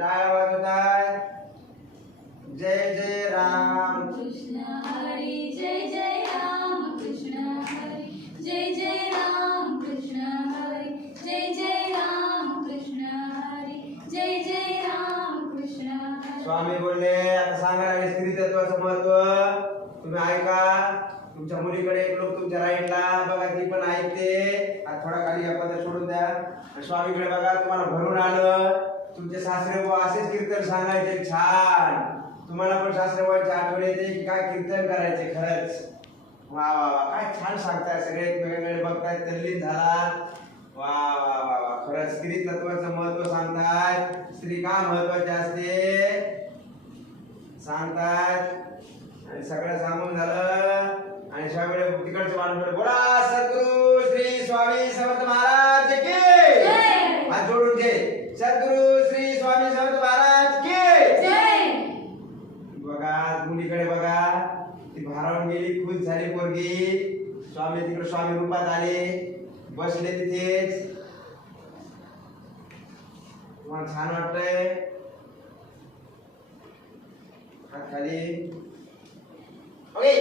टाळ्या वाजवतात. जय जय राम कृष्ण हरी जय जय राम कृष्ण हरी जय जय राम कृष्ण हरी जय जय राम कृष्ण हरी जय जय राम कृष्ण हरी. स्वामी बोलले आता सांगा स्त्री तत्वाचं महत्व तुम्ही ऐका. तुमच्या मुलीकडे एक लोक तुमच्या राईटला बघा ती पण ऐकते. आज थोडा खाली या पद्धत सोडून द्या. स्वामीकडे बघा तुम्हाला भरून आलं. तुमचे सासरे बुवा असेच कीर्तन सांगायचे छान. तुम्हाला पण सासरे बुवाची आठवण येते की काय कीर्तन करायचे खरंच. वा वा वा काय छान सांगताय. सगळे एकमेकांकडे बघताय तल्लीन झाला. वा वा वा वा खरंच स्त्री तत्वाचं महत्व सांगताय. स्त्री का महत्वाची असते सांगतात. आणि सगळं सांगून झालं आणि सगळे तिकडचे माणूस बोला सद्गुरु श्री स्वामी समर्थ महाराज की जय. हात जोडून घे. सद्गुरु श्री स्वामी समर्थ महाराज की जय. बघा मुलीकडे बघा ती भारावून गेली. खुश झाली पोरगी. स्वामी तिकडे स्वामी रूपात आले बसले तिथेच. तुम्हाला छान वाटतंय. हात खाली. ओके